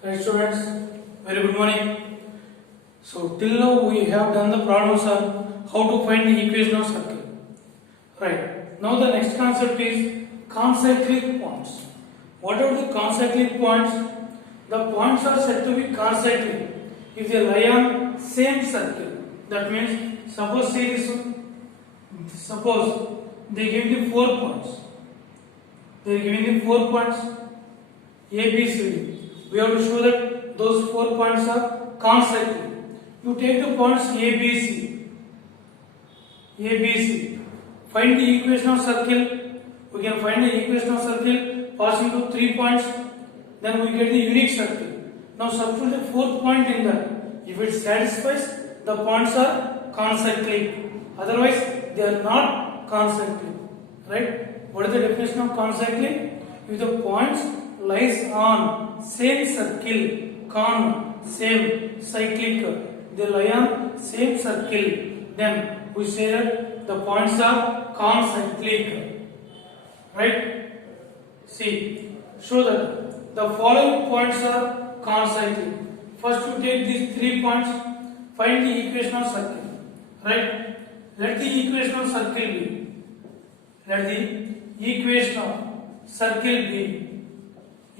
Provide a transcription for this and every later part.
Right students, very good morning. So till now we have done the problems on how to find the equation of circle. Right. Now the next concept is concyclic points. What are the concyclic points? The points are said to be concyclic if they lie on same circle. That means suppose see this one. Suppose they give the 4 points. They are giving the 4 points A, B, C, D. We have to show that those 4 points are concyclic. You take the points A, B, C. A, B, C. Find the equation of circle. We can find the equation of circle passing to 3 points. Then we get the unique circle. Now substitute the 4th point in that. If it satisfies, the points are concyclic. Otherwise, they are not concyclic. Right? What is the definition of concyclic? If the points lies on same circle, same cyclic, they lie on same circle, then we say that the points are concyclic. Right? See, show that the following points are concyclic. First you take these 3 points, find the equation of circle. Right? Let the equation of circle be. Let the equation of circle be.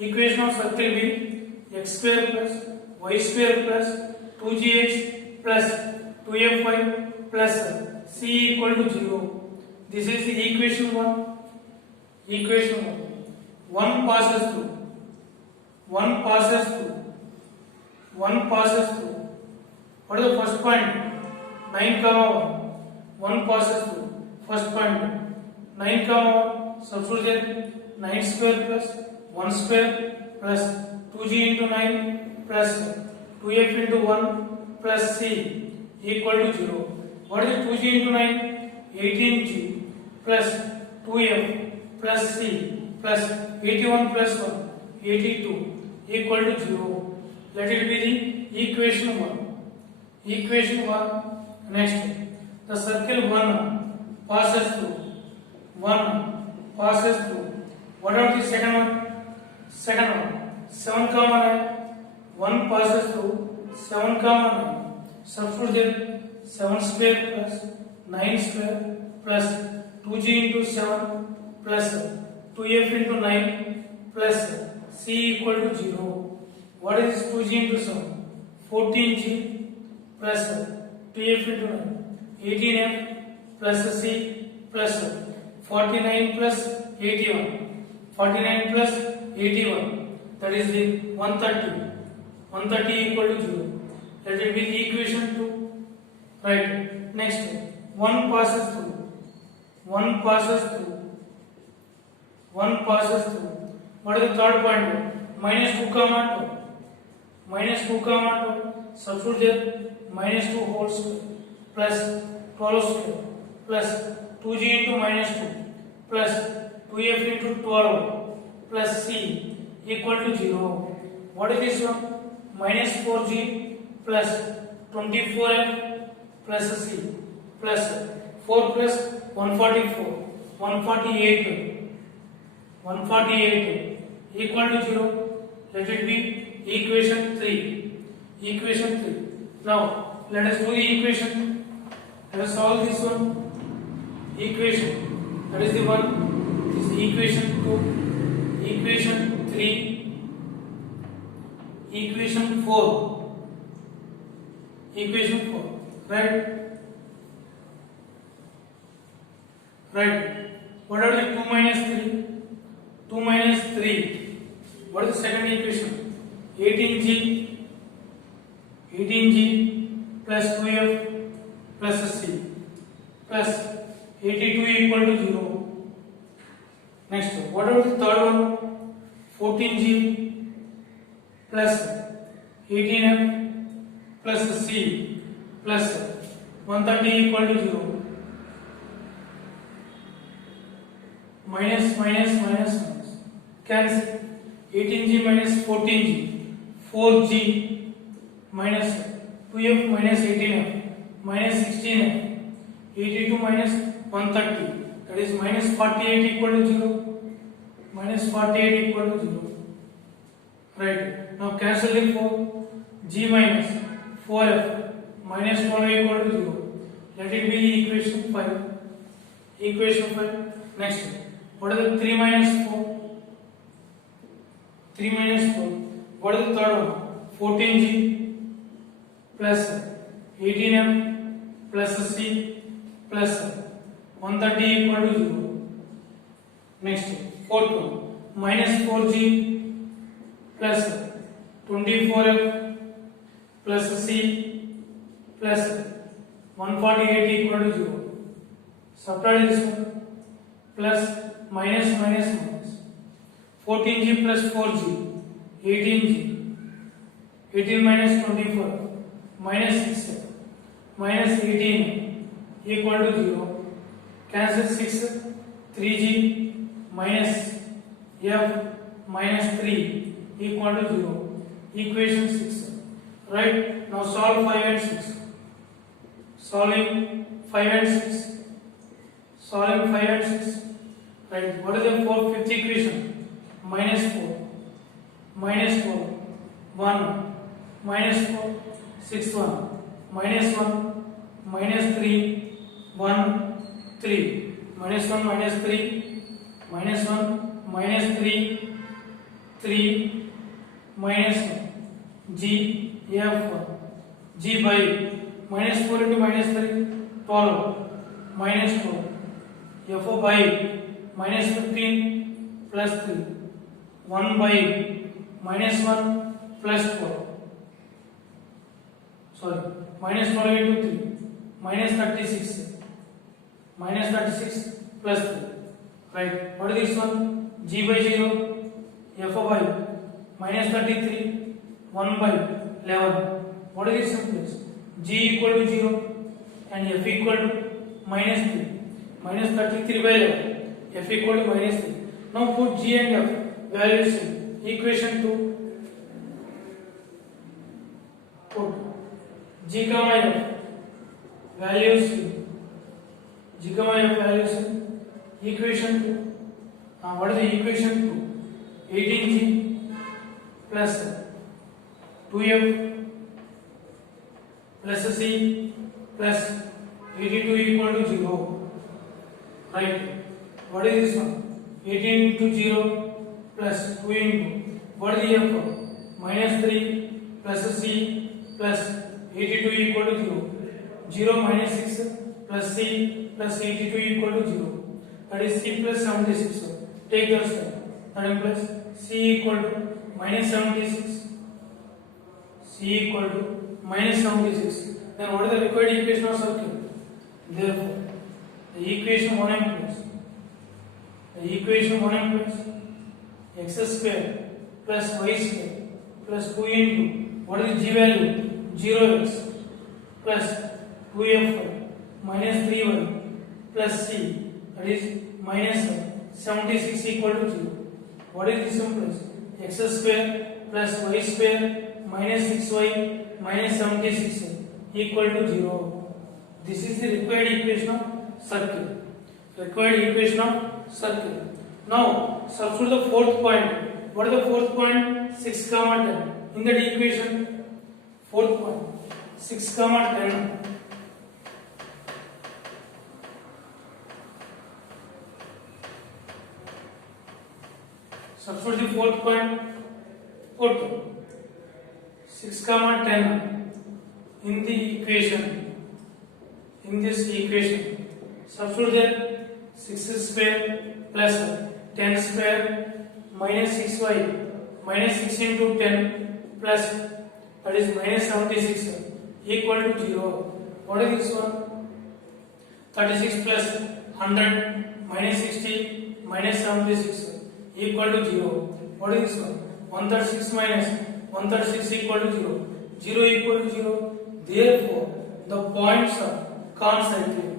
Equation of circle be x square plus y square plus 2gx plus 2fy plus c equal to 0. This is the equation 1. Equation 1. 1 passes through. 1 passes through. 1 passes through. What is the first point? 9 comma 1. 1 passes through. First point. 9 comma 1. Substitute 9 square plus 1 square plus 2g into 9 plus 2f into 1 plus c equal to 0. What is 2g into 9? 18g plus 2f plus c plus 81 plus 1 82 equal to 0. Let it be the equation 1. Equation 1. Next, the circle 1 passes through. 1 passes through. What are the second one? Second one, 7 comma 9. 1 passes through 7 comma 9. Substitute 7 square plus 9 square plus 2g into 7 plus 2f into 9 plus c equal to 0. What is 2g into 7? 14g plus 2f into 9. 18f plus c plus 49 plus 81. 49 plus 81, that is the 130. 130 equal to 0. Let it be the equation 2. Right. Next, 1 passes through. 1 passes through. 1 passes through. What is the third point? Minus 2 comma 2. Minus 2 comma 2. Substitute there. Minus 2 whole square plus 12 square plus 2g into minus 2 plus 2f into 12 plus c equal to 0. What is this one? Minus 4g plus 24f plus c plus 4 plus 144. 148. 148 equal to 0. Let it be equation 3. Equation 3. Now, let us do the equation. Let us solve this one. Equation. That is the one. This is equation 2. Equation 3. Equation 4. Equation 4. Right? Right. What are the 2 minus 3? 2 minus 3. What is the second equation? 18g. 18g plus 2f plus c plus 82 equal to 0. Next, what are the third one? 14g plus 18f plus c plus 130 equal to 0. Minus, minus, minus, minus. Cancel. 18g minus 14g. 4g minus 2f minus 18f minus 16f. 82 minus 130. That is minus 48 equal to 0. Minus 48 equal to 0. Right. Now cancelling for g minus 4f minus 1 equal to 0. Let it be equation 5. Equation 5. Next. What is the 3 minus 4? 3 minus 4. What is the third one? 14g plus 18m plus c plus 130 equal to 0. Next. Fourth one. Minus 4g plus 24f plus c plus 148 equal to 0. Subtract this one. Plus minus minus minus. 14g plus 4g. 18g. 18 minus 24 minus 6 minus 18 equal to 0. Cancel 6. 3g minus f minus 3 equal to 0. Equation 6. Right? Now solve 5 and 6. Solving 5 and 6. Solving 5 and 6. Right? What is the fifth equation? Minus 4. Minus 4. 1. Minus 4. 6 1. Minus 1. Minus 3. 1. 3. Minus 1. Minus 3. Minus 1. Minus 3. 3. Minus 1. G. F. G by minus 4 into minus 3. 12. Minus 4. F by minus 15 plus 3. 1 by minus 1 plus 4. Sorry. Minus 12 into 3. Minus 36. Minus 36 plus 3. Right. What is this one? G by 0. F by minus 33. 1 by 11. What is this simplest? G equal to 0 and F equal to minus 3. Minus 33 by 11. F equal to minus 3. Now put G and F values in equation 2. Put G comma F values in G comma F values in equation 2. Now what is the equation 2? 18G plus 2F plus C plus 82 equal to 0. Right? What is this one? 18 into 0 plus 2 into what is the F? Minus 3 plus C plus 82 equal to 0. 0 minus 6 plus C plus 82 equal to 0. That is C plus 76. Take your step. That implies C equal to minus 76. C equal to minus 76. Then what is the required equation of circle? Therefore, the equation 1 implies x square plus y square plus 2 into what is G value? 0x plus 2f minus 3y plus c, that is minus 76 equal to 0. What is this implies? X square plus y square minus 6y minus 76 equal to 0. This is the required equation of circle. Required equation of circle. Now substitute the fourth point. What is the fourth point? 6 comma 10. In that equation, fourth point 6 comma 10. Substitute the fourth point. Put 6 comma 10 in the equation. In this equation, substitute there 6 square plus 10 square minus 6y minus 6 into 10 plus, that is minus 76 equal to 0. What is this one? 36 plus 100 minus 60 minus 76 equal to 0. What is this one? 136 minus 136 equal to 0. 0 equal to 0. Therefore, the points are concyclic.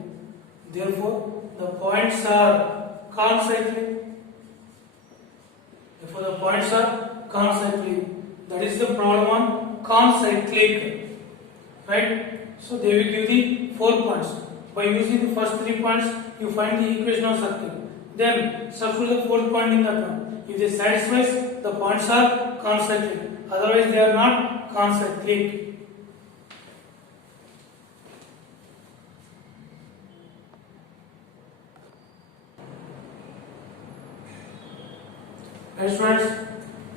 Therefore, the points are concyclic. Therefore, the points are concyclic. That is the problem on concyclic. Right? So, they will give the 4 points. By using the first 3 points, you find the equation of circle. Then, substitute the fourth point in that one. If they satisfies, the points are concentric, otherwise they are not concentric. Right students,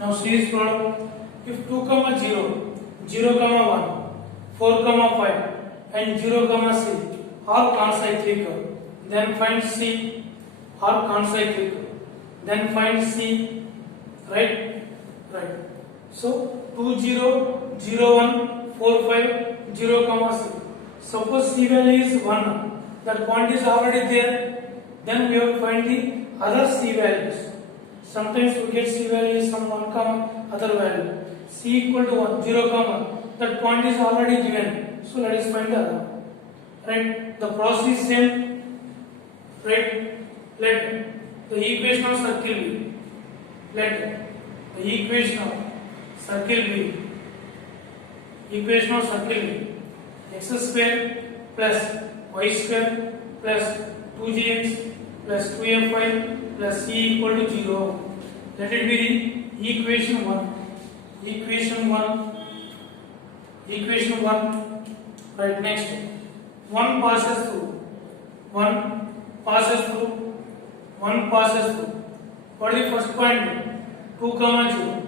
now series problem. If 2, 0, 0, 1, 4, 5 and 0, C are concentric, then find C are concentric. Then find C, right? Right. So 2, 0, 0, 1, 4, 5, 0, C. Suppose C value is 1, that point is already there. Then we have to find the other C values. Sometimes we get C value is some 1, other value. C equal to 1, 0, that point is already given. So let us find the other one. Right? The process is same. Right? Let the equation of circle be. Let the equation of circle be. Equation of circle be x square plus y square plus 2gx plus 2fy plus c equal to 0. Let it be the equation 1. Equation 1. Equation 1. Right, next. 1 passes through. 1 passes through. 1 passes through. What is the first point? 2, 0.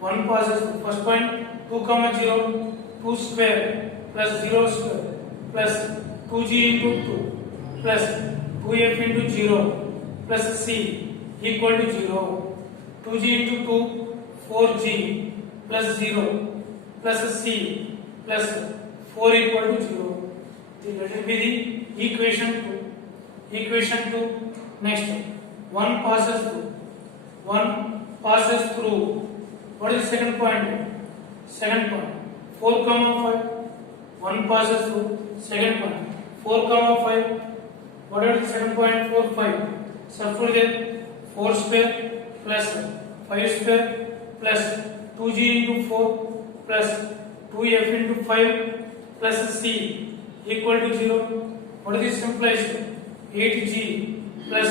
1 passes through. First point 2, 0. 2 square plus 0 square plus 2g into 2 plus 2f into 0 plus c equal to 0. 2g into 2, 4g plus 0 plus c plus 4 equal to 0. Let it be the equation 2. Equation 2. Next, 1 passes through. 1 passes through. What is the second point? Second point 4, 5. 1 passes through. Second point 4, 5. What is the second point? 4, 5. Substitute them. 4 square plus 5 square plus 2g into 4 plus 2f into 5 plus c equal to 0. What is this implies? 8g plus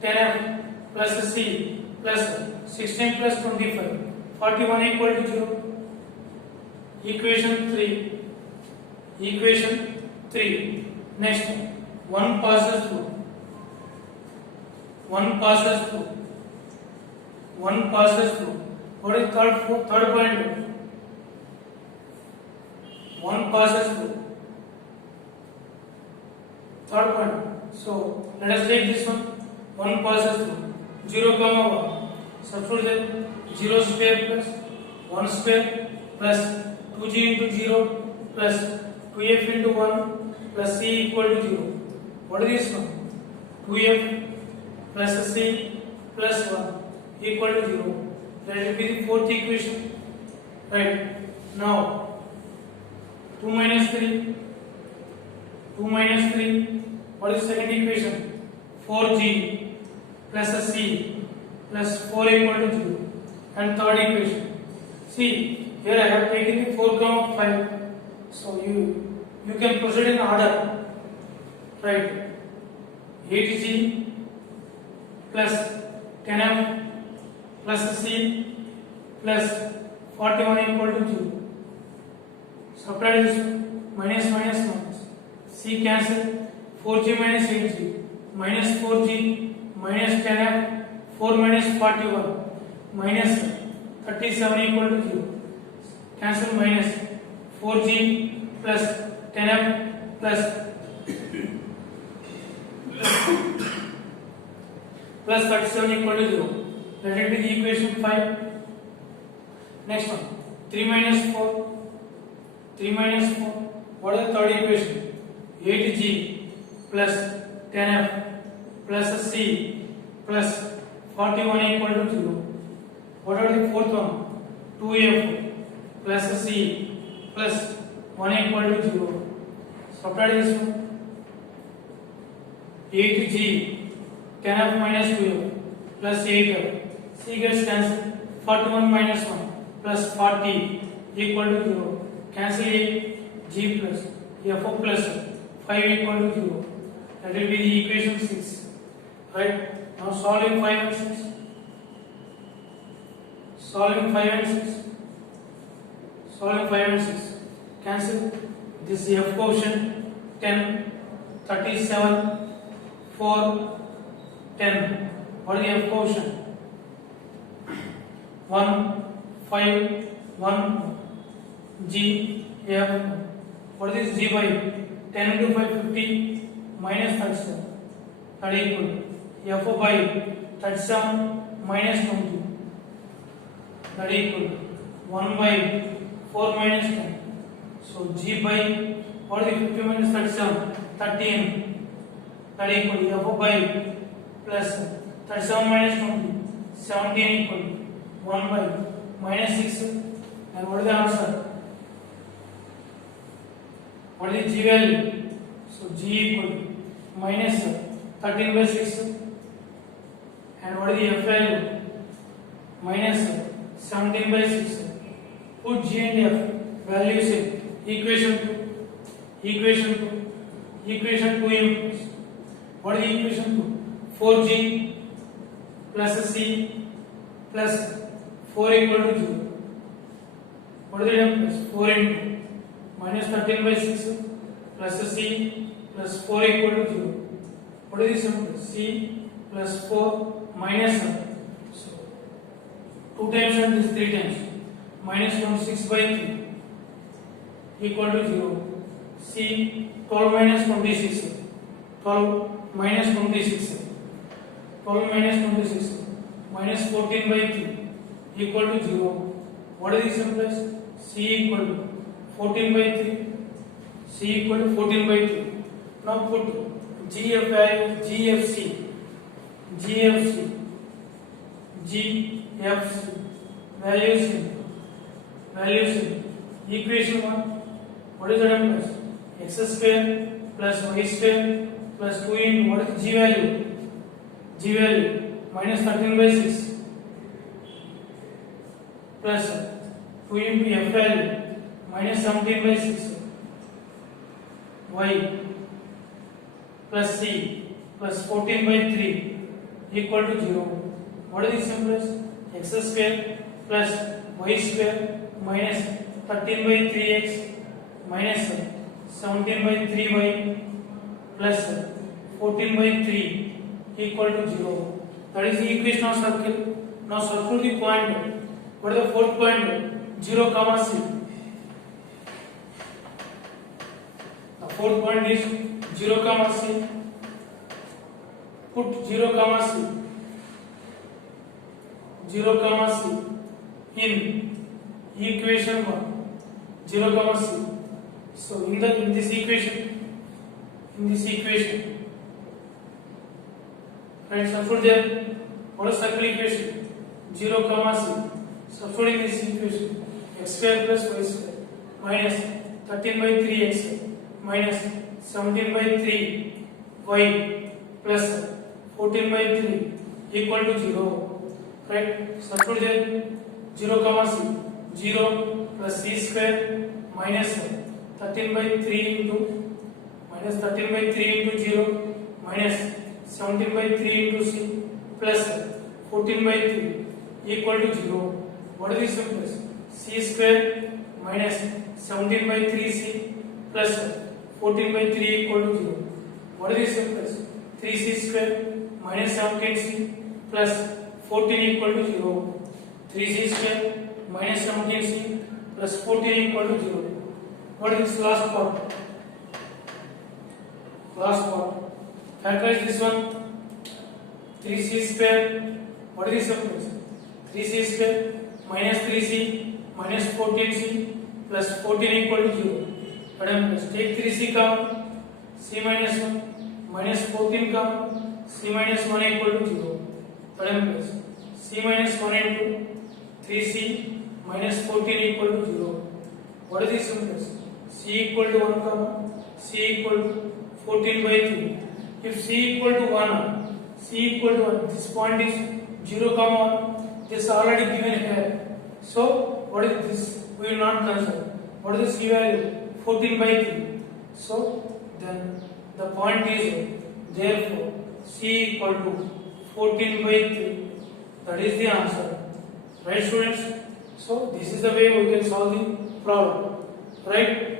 10f plus c plus 16 plus 25. 41 equal to 0. Equation 3. Equation 3. Next, 1 passes through. 1 passes through. 1 passes through. What is third point? 1 passes through. Third point. So let us take this one. 1 passes through. 0, 1. Substitute them. 0 square plus 1 square plus 2g into 0 plus 2f into 1 plus c equal to 0. What is this one? 2f plus c plus 1 equal to 0. Let it be the fourth equation. Right. Now 2 minus 3. 2 minus 3. What is the second equation? 4g plus c plus 4 equal to 0. And third equation. See, here I have taken the 4, 5. So you can proceed in order. Right. 8g plus 10f plus c plus 41 equal to 0. Subtract this minus minus minus. C cancel. 4g minus 8g minus 4g minus 10f 4 minus 41 minus 37 equal to 0. Cancel minus 4g plus 10f plus plus 37 equal to 0. Let it be the equation 5. Next one. 3 minus 4. 3 minus 4. What is the third equation? 8g plus 10f plus c plus 41 equal to 0. What are the fourth one? 2f plus c plus 1 equal to 0. Subtract this one. 8g 10f minus 2f plus 8f. C gets cancelled. 41 minus 1 plus 40 equal to 0. Cancel 8. G plus f plus 5 equal to 0. That will be the equation 6. Right? Now solve in 5 and 6. Solving 5 and 6. Solving 5 and 6. Cancel. This F quotient 10, 37, 4, 10. What is the F quotient? 1, 5, 1, G, F. What is G by 10 into 5, 50 minus 37. That is equal to F by 37 minus 20. That is equal to 1 by 4 minus 10. So G by what is 50 minus 37? 13. That is equal to F by plus 37 minus 20. 17 equal to 1 by minus 6. And what is the answer? What is the G value? So G equal to minus 13 by 6. And what is the F value? Minus 17 by 6. Put G and F values in equation 2. Equation 2 implies. What is the equation 2? 4G plus C plus 4 equal to 0. What is the difference? 4 into minus 13 by 6 plus C plus 4 equal to 0. What is the simple? C plus 4 minus 1. So 2 times and this 3 times. Minus 26 by 3 equal to 0. C 12 minus 26. 12 minus 26. 12 minus 26 minus 14 by 3 equal to 0. What is this implies? C equal to 14 by 3. C equal to 14 by 3. Now put GF value, GFC values in equation 1. What is the difference? X square plus y square plus 2 into what is G value? G value minus 13 by 6 plus 2 into F value minus 17 by 6 y plus C plus 14 by 3 equal to 0. What is this implies? X square plus y square minus 13 by 3x minus 17 by 3y plus 14 by 3 equal to 0. That is the equation of circle. Now circle the point. What is the fourth point? 0 comma C. The fourth point is 0 comma C. Put 0 comma C. 0 comma C in equation 1. 0 comma C. So in this equation, right, substitute there. What is circle equation? 0 comma C. Substitute in this equation. X square plus y square minus 13 by 3x minus 17 by 3 y plus 14 by 3 equal to 0. Right? Substitute there. 0 comma C. 0 plus C square minus 13 by 3 into minus 13 by 3 into 0 minus 17 by 3 into C plus 14 by 3 equal to 0. What is this simplest? C square minus 17 by 3C plus 14 by 3 equal to 0. What is this simplest? 3C square minus 17C plus 14 equal to 0. 3C square minus 17C plus 14 equal to 0. What is this last part? Factorize this one. 3C square. What is this simplest? 3C square minus 3C minus 14C plus 14 equal to 0. Madam, take 3C come, C minus 1 minus 14 come, C minus 1 equal to 0. Madam, C minus 1 into 3C minus 14 equal to 0. What is this simplest? C equal to 1 comma, C equal to 14 by 3. If C equal to 1, this point is 0 comma 1. This is already given here. So what is this? We will not consider. What is the C value? 14 by 3. So then the point is therefore C equal to 14 by 3. That is the answer. Right, students? So this is the way we can solve the problem. Right?